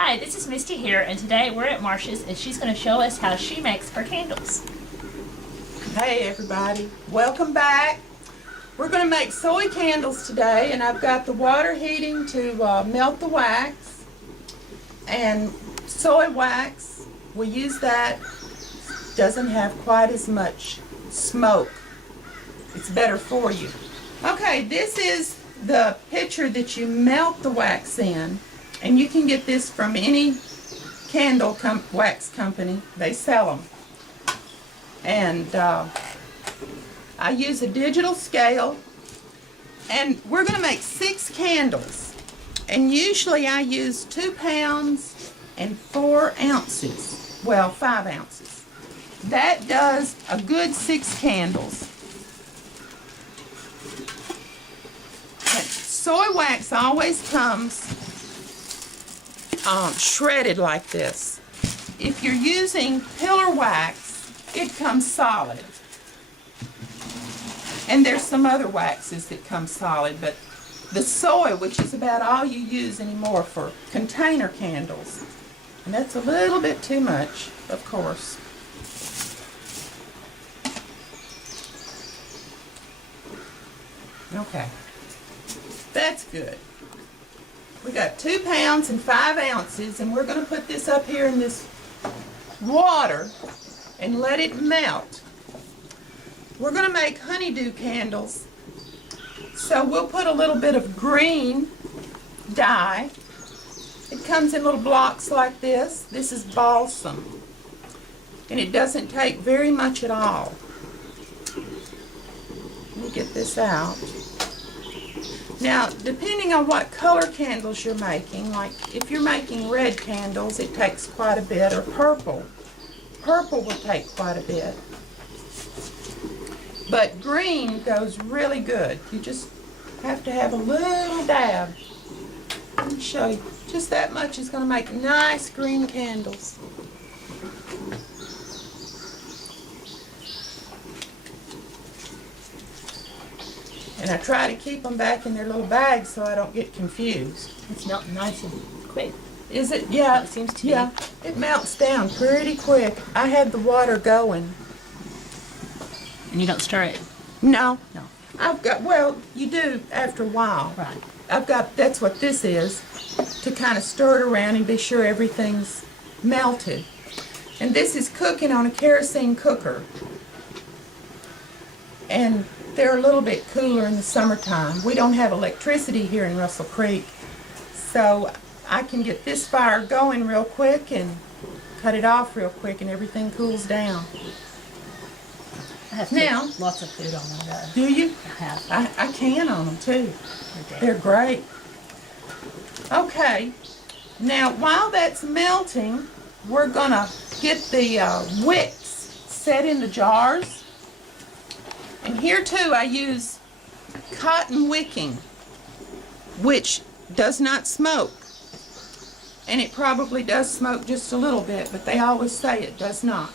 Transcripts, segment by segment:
Hi, this is Misty here, and today we're at Marsha's, and she's going to show us how she makes her candles. Hey everybody, welcome back. We're going to make soy candles today, and I've got the water heating to melt the wax, and soy wax, we use that, doesn't have quite as much smoke. It's better for you. Okay, this is the pitcher that you melt the wax in, and you can get this from any candle wax company. They sell them. And I use a digital scale, and we're going to make 6 candles, and usually I use 2 pounds and 4 ounces, well 5 ounces. That does a good 6 candles. But soy wax always comes shredded like this. If you're using pillar wax, it comes solid. And there's some other waxes that come solid, but the soy, which is about all you use anymore for container candles, and that's a little bit too much, of course. Okay, that's good. We got 2 pounds and 5 ounces, and we're going to put this up here in this water and let it melt. We're going to make honeydew candles, so we'll put a little bit of green dye. It comes in little blocks like this. This is balsam, and it doesn't take very much at all. Let me get this out. Now, depending on what color candles you're making, like if you're making red candles, it takes quite a bit, or purple. Purple will take quite a bit. But green goes really good. You just have to have a little dab. Let me show you. Just that much is going to make nice green candles. And I try to keep them back in their little bags so I don't get confused. It's melting nice and quick. Is it? Yeah. It seems to be. Yeah. It melts down pretty quick. I had the water going. And you don't stir it? No. No. I've got, well, you do after a while. Right. I've got, that's what this is, to kind of stir it around and be sure everything's melted. And this is cooking on a kerosene cooker. And they're a little bit cooler in the summertime. We don't have electricity here in Russell Creek, so I can get this fire going real quick and cut it off real quick, and everything cools down. I have Now, lots of food on them, though. do you? I have. I can on them too. They're great. Okay, now while that's melting, we're gonna get the wicks set in the jars. And here too I use cotton wicking, which does not smoke. And it probably does smoke just a little bit, but they always say it does not.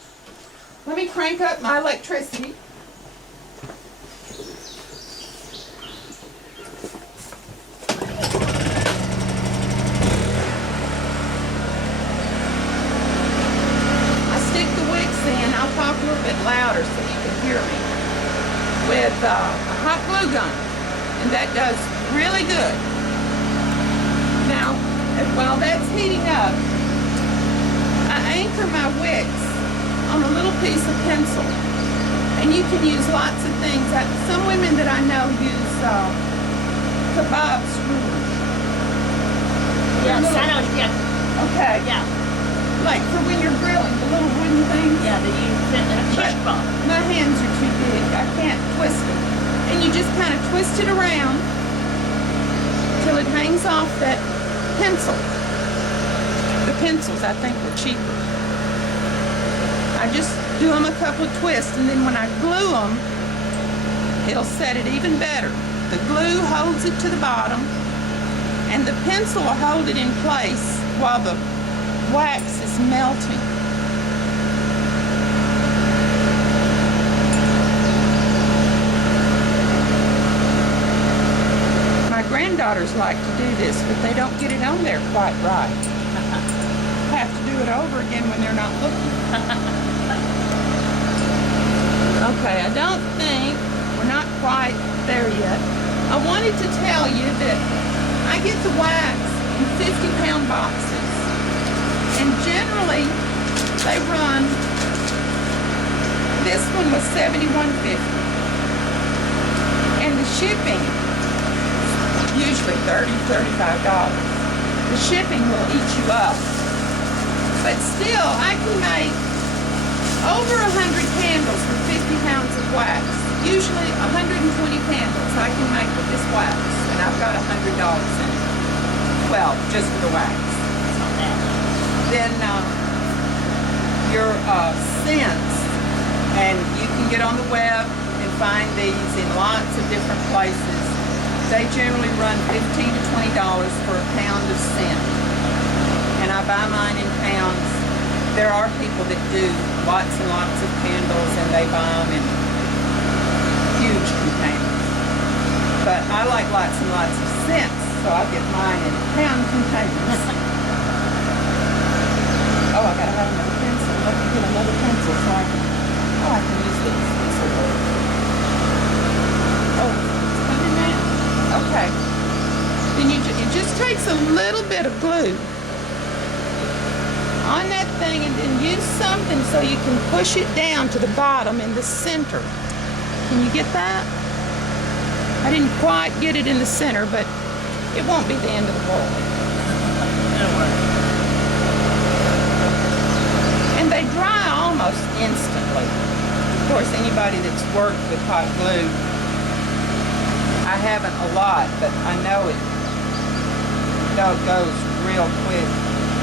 Let me crank up my electricity. I stick the wicks in. I'll talk a little bit louder so you can hear me. With a hot glue gun, and that does really good. Now, while that's heating up, I anchor my wicks on a little piece of pencil, and you can use lots of things. Some women that I know use kebab skewers. Yes, I know what you get. Okay. Yeah. Like for when you're grilling, the little wooden things. Yeah, that you fit in a fish bowl. My hands are too big. I can't twist them. And you just kind of twist it around till it hangs off that pencil. The pencils, I think, were cheaper. I just do them a couple of twists, and then when I glue them, it'll set it even better. The glue holds it to the bottom, and the pencil will hold it in place while the wax is melting. My granddaughters like to do this, but they don't get it on there quite right. have to do it over again when they're not looking. Okay, I don't think we're not quite there yet. I wanted to tell you that I get the wax in 50-pound boxes, and generally they run. This one was $71.50, and the shipping usually $30–35. The shipping will eat you up, but still I can make over 100 candles with 50 pounds of wax. Usually 120 candles I can make with this wax, and I've got $100 in it. Well, just for the wax. Then your scents, and you can get on the web and find these in lots of different places. They generally run $15–20 for a pound of scent, and I buy mine in pounds. There are people that do lots and lots of candles, and they buy them in huge containers. But I like lots and lots of scents, so I get mine in pound containers. Oh, I gotta have another pencil. Let me get another pencil so I can use this. This will work. Oh, it's coming now. Okay. Then it just takes a little bit of glue on that thing, and then use something so you can push it down to the bottom in the center. Can you get that? I didn't quite get it in the center, but it won't be the end of the world. It'll work. And they dry almost instantly. Of course, anybody that's worked with hot glue, I haven't a lot, but I know it goes real quick.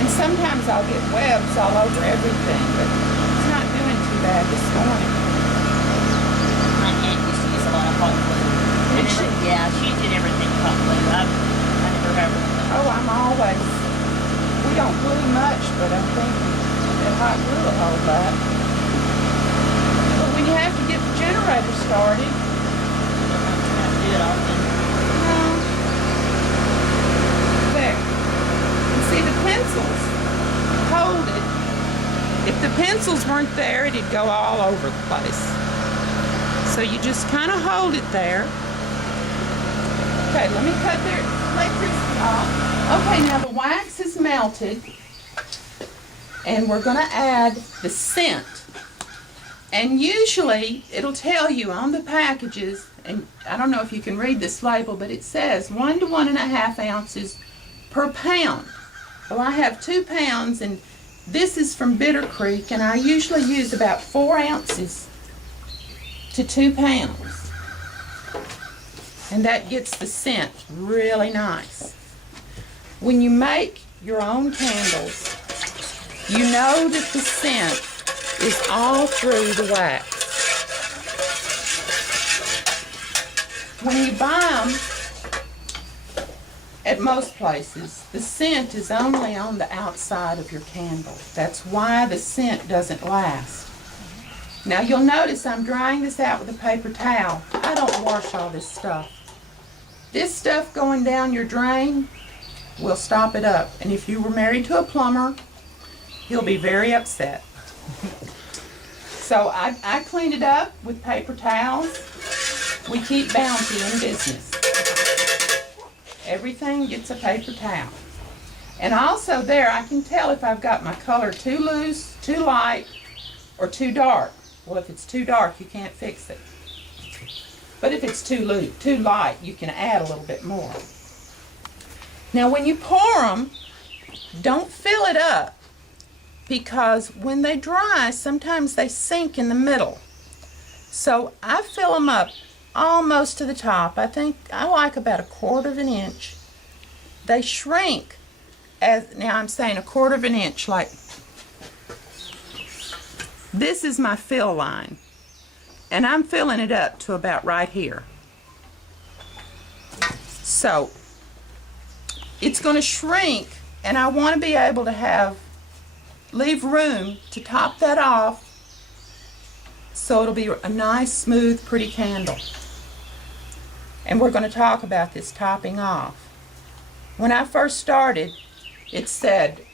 And sometimes I'll get webs all over everything, but it's not doing too bad this morning. My aunt used to use a lot of hot glue. Yeah, she did everything with hot glue. I never have her. Oh, we don't glue much, but I'm thinking that hot glue will hold that. But when you have to get the generator started, Do it often. there. And see, the pencils hold it. If the pencils weren't there, it'd go all over the place. So you just kind of hold it there. Okay, let me cut their electricity off. Okay, now the wax is melted, and we're going to add the scent. And usually it'll tell you on the packages, and I don't know if you can read this label, but it says 1 to 1.5 ounces per pound. Well, I have 2 pounds, and this is from Bitter Creek, and I usually use about 4 ounces to 2 pounds. And that gets the scent really nice. When you make your own candles, you know that the scent is all through the wax. When you buy them at most places, the scent is only on the outside of your candle. That's why the scent doesn't last. Now you'll notice I'm drying this out with a paper towel. I don't wash all this stuff. This stuff going down your drain will stop it up. And if you were married to a plumber, he'll be very upset. So I clean it up with paper towels. We keep Bounty in business. Everything gets a paper towel. And also there, I can tell if I've got my color too loose, too light, or too dark. Well, if it's too dark, you can't fix it. But if it's too light, you can add a little bit more. Now, when you pour them, don't fill it up, because when they dry, sometimes they sink in the middle. So I fill them up almost to the top. I think I like about 1/4 inch. They shrink as, now I'm saying 1/4 inch, like this is my fill line. And I'm filling it up to about right here. So it's going to shrink, and I want to be able to leave room to top that off, so it'll be a nice, smooth, pretty candle. And we're going to talk about this topping off. When I first started, it said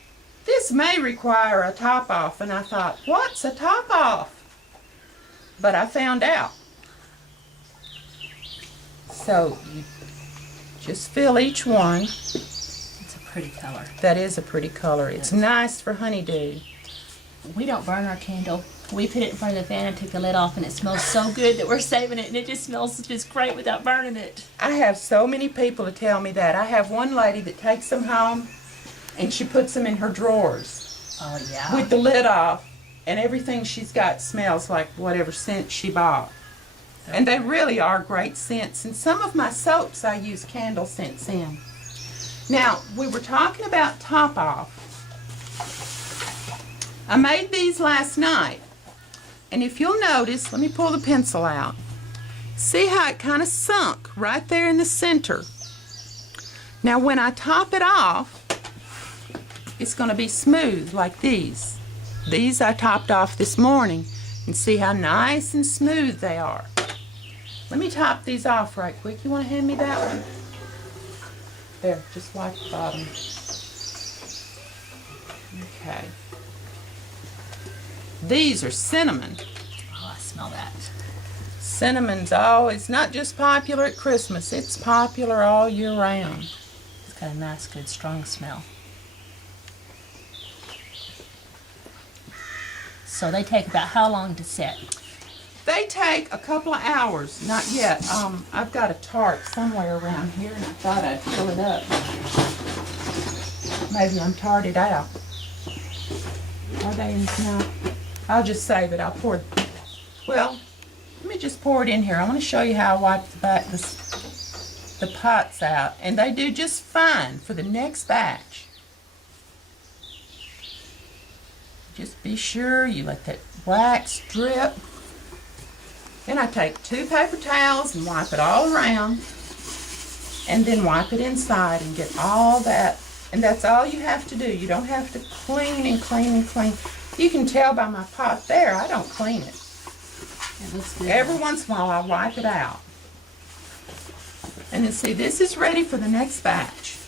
this may require a top off, and I thought, what's a top off? But I found out. So you just fill each one. It's a pretty color. That is a pretty color. It's nice for honeydew. We don't burn our candle. We put it in front of the fan and took the lid off, and it smells so good that we're saving it, and it just smells just great without burning it. I have so many people to tell me that. I have one lady that takes them home and she puts them in her drawers. Oh, yeah. With the lid off, and everything she's got smells like whatever scent she bought. And they really are great scents. And some of my soaps I use candle scents in. Now, we were talking about top off. I made these last night. And if you'll notice, let me pull the pencil out. See how it kind of sunk right there in the center. Now when I top it off, it's going to be smooth like these. These I topped off this morning, and see how nice and smooth they are. Let me top these off right quick. You want to hand me that one? There, just wipe the bottom. Okay. These are cinnamon. Oh, I smell that. Cinnamon's always not just popular at Christmas, it's popular all year round. It's got a nice, good, strong smell. So they take about how long to set? They take a couple of hours, not yet. I've got a tart somewhere around here, and I thought I'd fill it up. Maybe I'm tarted out. Are they in now? I'll just save it. I'll pour it. Well, let me just pour it in here. I want to show you how I wipe the pots out, and they do just fine for the next batch. Just be sure you let that wax drip. Then I take 2 paper towels and wipe it all around, and then wipe it inside and get all that. And that's all you have to do. You don't have to clean and clean and clean. You can tell by my pot there, I don't clean it. It looks good. Every once in a while I wipe it out. And then see, this is ready for the next batch.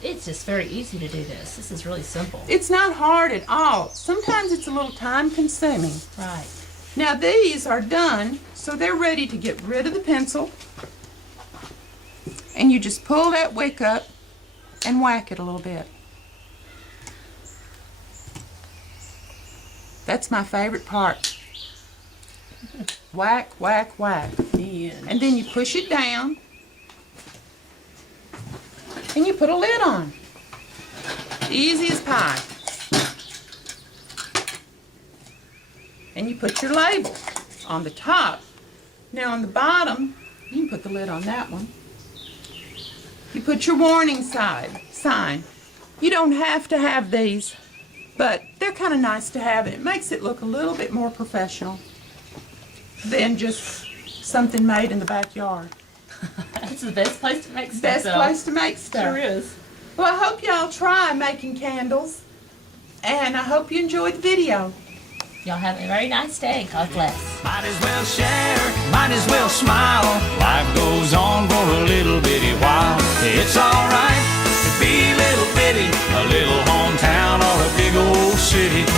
It's just very easy to do this. This is really simple. It's not hard at all. Sometimes it's a little time consuming. Right. Now these are done, so they're ready to get rid of the pencil. And you just pull that wick up and whack it a little bit. That's my favorite part. Whack, whack, whack. And then you push it down. And you put a lid on. Easy as pie. And you put your label on the top. Now on the bottom, you can put the lid on that one. You put your warning sign. You don't have to have these, but they're kind of nice to have. It makes it look a little bit more professional than just something made in the backyard. It's the best place to make stuff. Best place to make stuff. Sure is. Well, I hope y'all try making candles, and I hope you enjoyed the video. Y'all have a very nice day. God bless. Might as well share, might as well smile. Life goes on for a little bitty while. It's alright to be little bitty, a little hometown or a big old city.